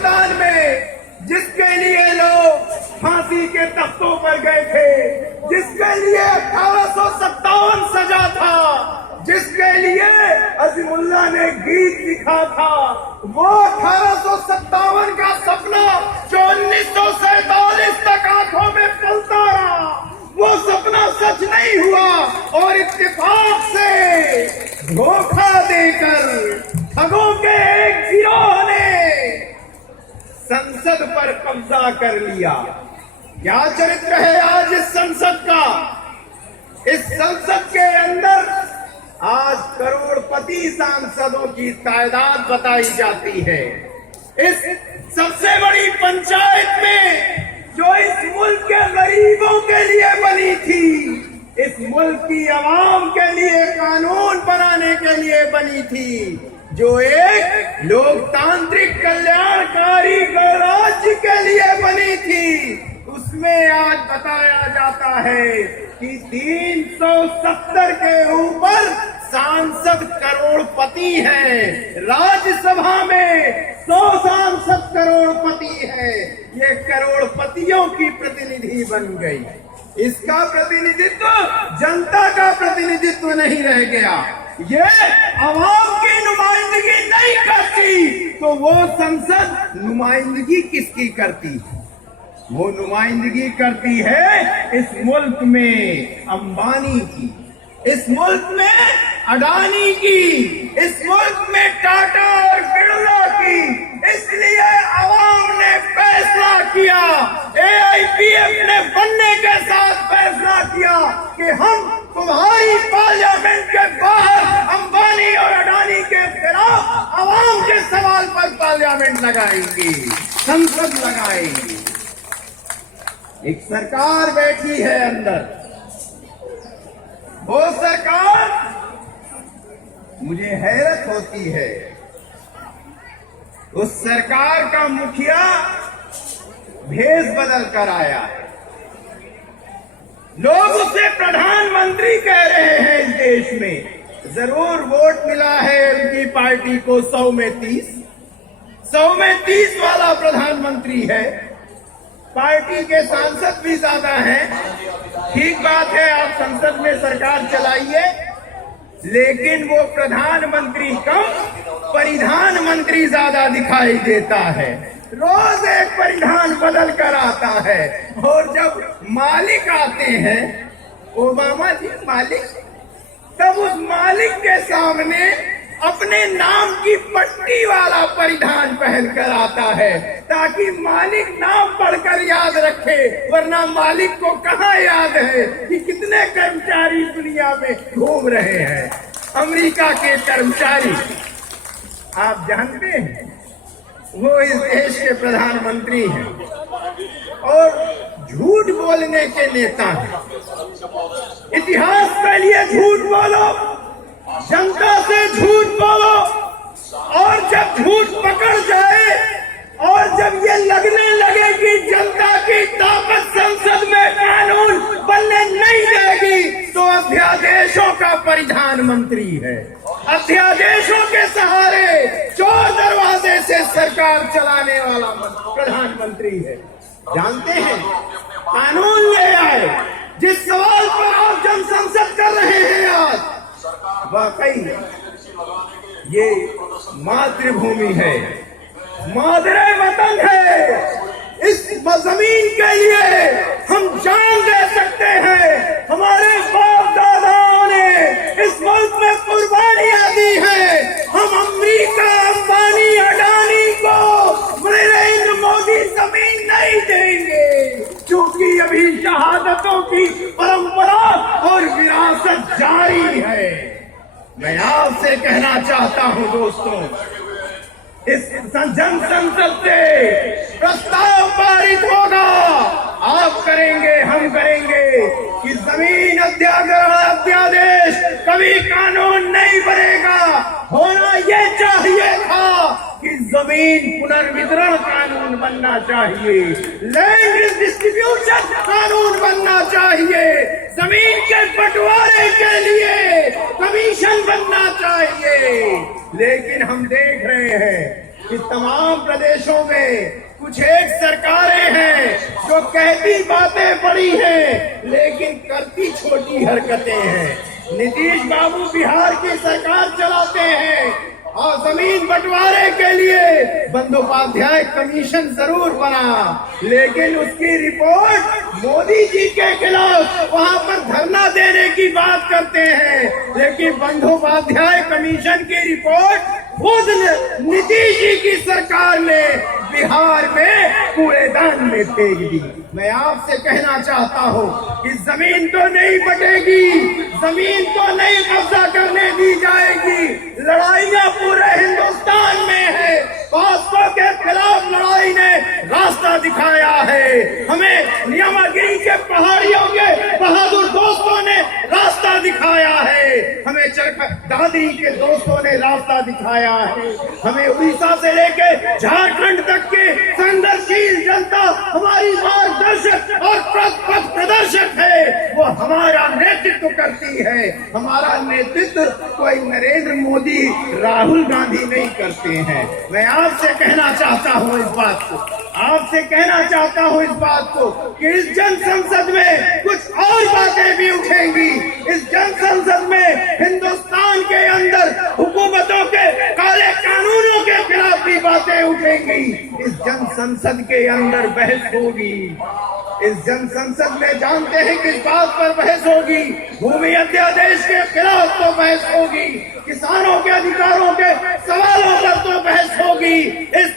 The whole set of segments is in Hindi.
हिंदुस्तान में जिसके लिए लोग फांसी के तख्तों पर गए थे, जिसके लिए 1857 सजा था, जिसके लिए अज़ीमुल्लाह ने गीत लिखा था, वो 1857 का सपना जो 1947 तक आंखों में पलता रहा, वो सपना सच नहीं हुआ और इत्तेफाक से धोखा देकर ठगों के एक गिरोह ने संसद पर कब्जा कर लिया। क्या चरित्र है आज इस संसद का? इस संसद के अंदर आज करोड़पति सांसदों की तादाद बताई जाती है। इस सबसे बड़ी पंचायत में जो इस मुल्क के गरीबों के लिए बनी थी, इस मुल्क की आवाम के लिए कानून बनाने के लिए बनी थी, जो एक लोकतांत्रिक कल्याणकारी गणराज्य के लिए बनी थी, उसमें आज बताया जाता है कि 370 के ऊपर सांसद करोड़पति हैं। राज्यसभा में 100 सांसद करोड़पति हैं। ये करोड़पतियों की प्रतिनिधि बन गई। इसका प्रतिनिधित्व जनता का प्रतिनिधित्व नहीं रह गया। ये आवाम की नुमाइंदगी नहीं करती तो वो संसद नुमाइंदगी किसकी करती है? वो नुमाइंदगी करती है इस मुल्क में अंबानी की, इस मुल्क में अडानी की, इस मुल्क में टाटा और बिरला की। इसलिए आवाम ने फैसला किया, एआईपीएफ ने बनने के साथ फैसला किया कि हम तुम्हारी पार्लियामेंट के बाहर अंबानी और अडानी के खिलाफ आवाम के सवाल पर पार्लियामेंट लगाएंगे, संसद लगाएंगे। एक सरकार बैठी है अंदर, वो सरकार, मुझे हैरत होती है, उस सरकार का मुखिया भेष बदल कर आया है। लोग उसे प्रधानमंत्री कह रहे हैं इस देश में। जरूर वोट मिला है उनकी पार्टी को 100 में 30 वाला प्रधानमंत्री है। पार्टी के सांसद भी ज्यादा हैं। ठीक बात है, आप संसद में सरकार चलाइए, लेकिन वो प्रधानमंत्री कम, परिधान मंत्री ज्यादा दिखाई देता है। रोज एक परिधान बदल कर आता है। और जब मालिक आते हैं, ओबामा जी मालिक, तब उस मालिक के सामने अपने नाम की पट्टी वाला परिधान पहनकर आता है, ताकि मालिक नाम पढ़कर याद रखे, वरना मालिक को कहाँ याद है कि कितने कर्मचारी दुनिया में घूम रहे हैं। अमेरिका के कर्मचारी, आप जानते हैं, वो इस देश के प्रधानमंत्री हैं और झूठ बोलने के नेता हैं। इतिहास के लिए झूठ बोलो, जनता से झूठ बोलो, और जब झूठ पकड़ जाए और जब ये लगने लगे कि जनता की ताकत संसद में कानून बनने नहीं देगी, तो अध्यादेशों का परिधान मंत्री है। अध्यादेशों के सहारे चोर दरवाजे से सरकार चलाने वाला प्रधानमंत्री है। जानते हैं, कानून ले आए। जिस सवाल पर आप जन संसद कर रहे हैं आज, वाकई ये मातृभूमि है, मादरे वतन है। इस जमीन के लिए हम जान दे सकते हैं। हमारे बाप दादाओं ने इस मुल्क में कुर्बानियां दी हैं। हम अमेरिका, अंबानी, अडानी को, नरेंद्र मोदी जमीन नहीं देंगे, क्योंकि अभी शहादतों की परंपरा और विरासत जारी है। मैं आपसे कहना चाहता हूं दोस्तों, इस जन संसद से प्रस्ताव पारित होगा, आप करेंगे, हम करेंगे कि जमीन अधिग्रहण अध्यादेश कभी कानून नहीं बनेगा। होना ये चाहिए था कि जमीन पुनर्वितरण कानून बनना चाहिए, लैंड डिस्ट्रीब्यूशन कानून बनना चाहिए, जमीन के बंटवारे के लिए कमीशन बनना चाहिए। लेकिन हम देख रहे हैं कि तमाम प्रदेशों में कुछ एक सरकारें हैं जो कहती बातें बड़ी हैं लेकिन करती छोटी हरकतें हैं। नीतीश बाबू बिहार की सरकार चलाते हैं और जमीन बंटवारे के लिए बंदोपाध्याय कमीशन जरूर बना, लेकिन उसकी रिपोर्ट मोदी जी के खिलाफ वहां पर धरना देने की बात करते हैं, लेकिन बंदोपाध्याय कमीशन की रिपोर्ट खुद नीतीश जी की सरकार ने बिहार में कूड़ेदान में फेंक दी। मैं आपसे कहना चाहता हूं कि जमीन तो नहीं बटेगी, जमीन तो नहीं कब्जा करने दी जाएगी। लड़ाइयां पूरे हिंदुस्तान में है, भाजपा के खिलाफ लड़ाई ने रास्ता दिखाया है। हमें नियमागिरी के पहाड़ियों के बहादुर दोस्तों ने रास्ता दिखाया है, हमें चरखा दादरी के दोस्तों ने रास्ता दिखाया है, हमें उड़ीसा से लेकर झारखंड तक के संघर्षशील जनता हमारी मार्गदर्शक और पथ प्रदर्शक है। वो हमारा नेतृत्व करती है। हमारा नेतृत्व कोई नरेंद्र मोदी, राहुल गांधी नहीं करते हैं। मैं आपसे कहना चाहता हूं इस बात को, आपसे कहना चाहता हूं इस बात को कि इस जन संसद में कुछ और बातें भी उठेंगी। इस जन संसद में हिंदुस्तान के अंदर हुकूमतों के काले कानूनों के खिलाफ भी बातें उठेंगी। इस जन संसद के अंदर बहस होगी। इस जन संसद में जानते हैं किस बात पर बहस होगी? भूमि अध्यादेश के खिलाफ तो बहस होगी, किसानों के अधिकारों के सवालों पर तो बहस होगी। इस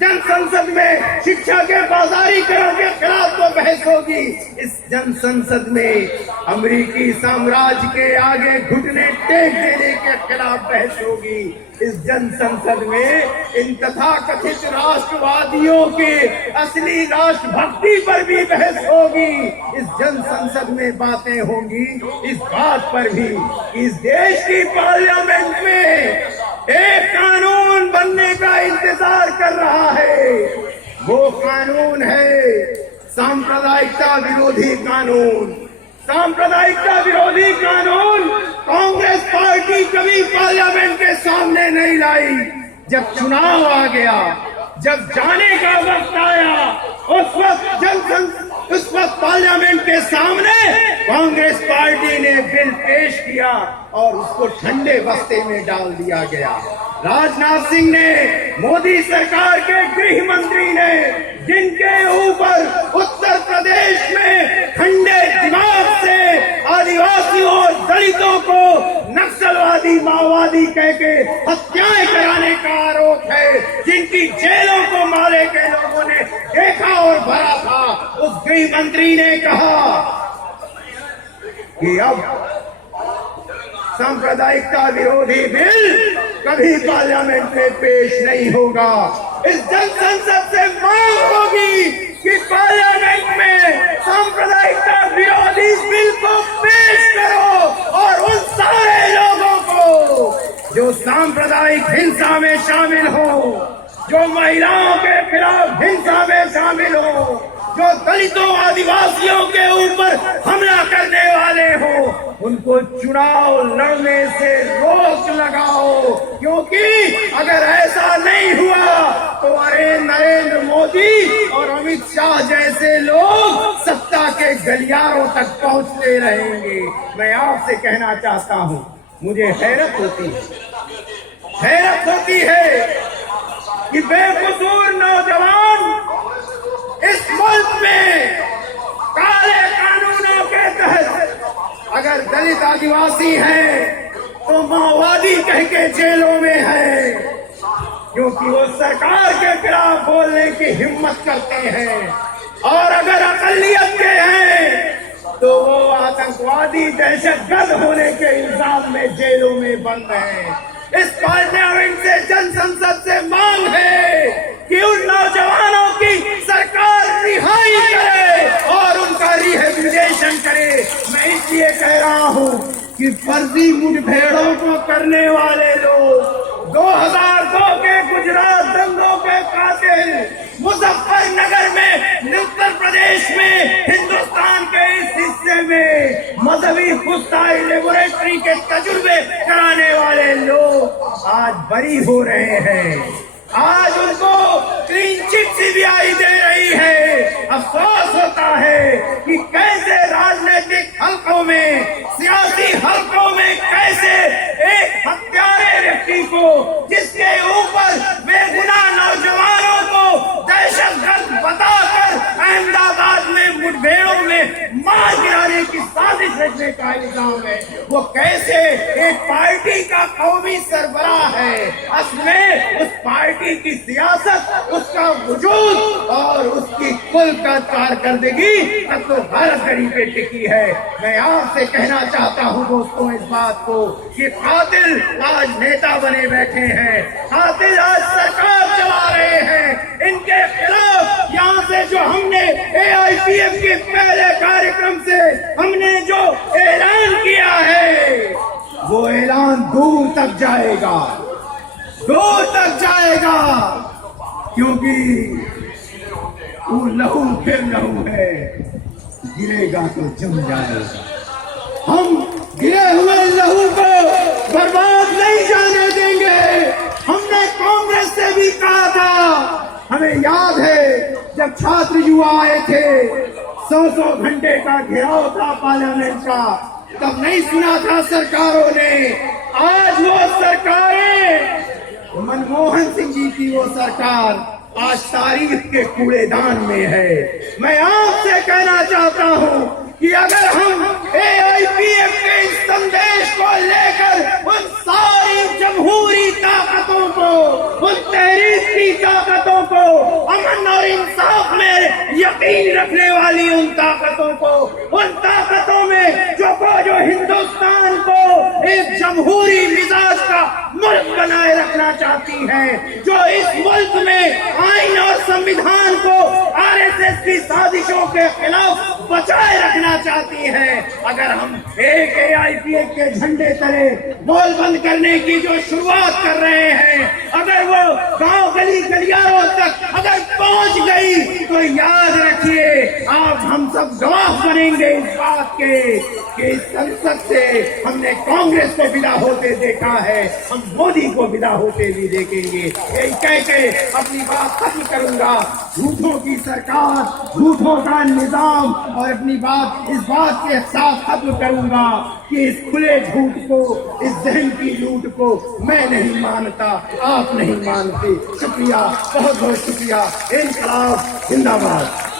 जन संसद में शिक्षा के बाजारीकरण के खिलाफ तो बहस होगी। इस जन संसद में अमेरिकी साम्राज्य के आगे घुटने टेक देने के खिलाफ बहस होगी। इस जन संसद में इन तथाकथित राष्ट्रवादियों के असली राष्ट्रभक्ति पर भी बहस होगी। इस जन संसद में बातें होंगी इस बात पर भी कि इस देश की पार्लियामेंट में एक कानून बनने का इंतजार कर रहा है। वो कानून है सांप्रदायिकता विरोधी कानून। सांप्रदायिकता विरोधी कानून कांग्रेस पार्टी कभी पार्लियामेंट के सामने नहीं लाई। जब चुनाव आ गया, जब जाने का वक्त आया, उस वक्त पार्लियामेंट के सामने कांग्रेस पार्टी ने बिल पेश किया और उसको ठंडे बस्ते में डाल दिया गया। राजनाथ सिंह ने, मोदी सरकार के गृह मंत्री ने, जिनके ऊपर उत्तर प्रदेश में ठंडे दिमाग से आदिवासियों और दलितों को नक्सलवादी माओवादी कह के हत्याएं कराने का आरोप है, जिनकी जेलों को माले के लोगों ने देखा और भरा था, उस गृह मंत्री ने कहा कि अब सांप्रदायिकता विरोधी बिल कभी पार्लियामेंट में पेश नहीं होगा। इस जन संसद से मांग होगी कि पार्लियामेंट में सांप्रदायिकता विरोधी बिल को पेश करो और उन सारे लोगों को जो सांप्रदायिक हिंसा में शामिल हो, जो महिलाओं के खिलाफ हिंसा में शामिल हो, जो दलितों आदिवासियों के ऊपर हमला करने वाले हो, उनको चुनाव लड़ने से रोक लगाओ। क्योंकि अगर ऐसा नहीं हुआ तो अरे नरेंद्र मोदी और अमित शाह जैसे लोग सत्ता के गलियारों तक पहुंचते रहेंगे। मैं आपसे कहना चाहता हूं, मुझे हैरत होती है कि बेकसूर नौजवान इस मुल्क में काले कानूनों के तहत अगर दलित आदिवासी हैं तो माओवादी कह के जेलों में है, क्योंकि वो सरकार के खिलाफ बोलने की हिम्मत करते हैं। और अगर अकलियत के हैं तो वो आतंकवादी दहशतगर्द होने के इल्जाम में जेलों में बंद हैं। इस पार्लियामेंट से, जन संसद से मांग है कि उन नौजवानों की सरकार रिहाई करे और उनका रिहेबिलिटेशन करे। मैं इसलिए कह रहा हूं कि फर्जी मुठभेड़ों को करने वाले लोग, 2002 के गुजरात दंगों के कातिल, मुजफ्फरनगर में, उत्तर प्रदेश में, हिंदुस्तान के इस हिस्से में मजहबी गुस्ताई लेबोरेटरी के तजुर्बे कराने वाले लोग आज बरी हो रहे हैं। आज उनको क्लीन चिट सीबीआई दे रही है। अफसोस होता है कि कैसे राजनीतिक हलकों में, सियासी हलकों में कैसे एक हत्यारे व्यक्ति को, जिसके ऊपर बेगुनाह नौजवानों को दहशतगर्द बताकर अहमदाबाद में मुठभेड़ों में मार गिराने की साजिश रचने का इल्जाम है, वो कैसे एक पार्टी का कौमी सरबराह है। असल में उस पार्टी की सियासत, उसका वजूद और उसकी कुल का कारकर्दगी अब तो भारत गढ़ी पे टिकी है। मैं आपसे कहना चाहता हूँ दोस्तों इस बात को कि कातिल आज नेता बने बैठे हैं, कातिल आज सरकार चला रहे हैं। इनके खिलाफ यहाँ से जो हमने एआईपीएफ के पहले कार्यक्रम से हमने जो ऐलान किया है, वो ऐलान दूर तक जाएगा, दूर तक जाएगा, क्योंकि वो लहू फिर लहू है, गिरेगा तो जम जाएगा। हम गिरे हुए लहू को बर्बाद नहीं जाने देंगे। हमने कांग्रेस से भी कहा था, हमें याद है जब छात्र युवा आए थे, 100 घंटे का घेराव था पार्लियामेंट का, तब नहीं सुना था सरकारों ने। आज वो सरकारें, मनमोहन सिंह जी की वो सरकार आज तारीख के कूड़ेदान में है। मैं आपसे कहना चाहता हूँ कि अगर हम एआईपीएफ के इस संदेश को लेकर उन सारी जमहूरी ताकतों को, उन तहरीक की ताकतों को, अमन और इंसाफ में यकीन रखने वाली उन ताकतों को, उन ताकतों में जो हिंदुस्तान को एक जमहूरी मिजाज का मुल्क बनाए रखना चाहती है, जो इस मुल्क में आईन और संविधान को आरएसएस की साजिशों के खिलाफ बचाए रखना चाहती है। अगर हम एक एआईपीएफ के झंडे तले बोल बंद करने की जो शुरुआत कर रहे हैं, अगर वो गांव गली गलियारों तक अगर पहुंच गई, तो याद रखिए आप हम सब गवाह बनेंगे इस बात के कि इस संसद से हमने कांग्रेस को विदा होते देखा है, हम मोदी को विदा होते भी देखेंगे। यही कह के अपनी बात खत्म करूंगा। झूठों की सरकार, झूठों का निजाम, और अपनी बात इस बात के साथ खत्म करूंगा कि इस खुले झूठ को, इस जहन की लूट को मैं नहीं मानता, आप नहीं मानते। शुक्रिया, बहुत बहुत शुक्रिया। इंकलाब जिंदाबाद।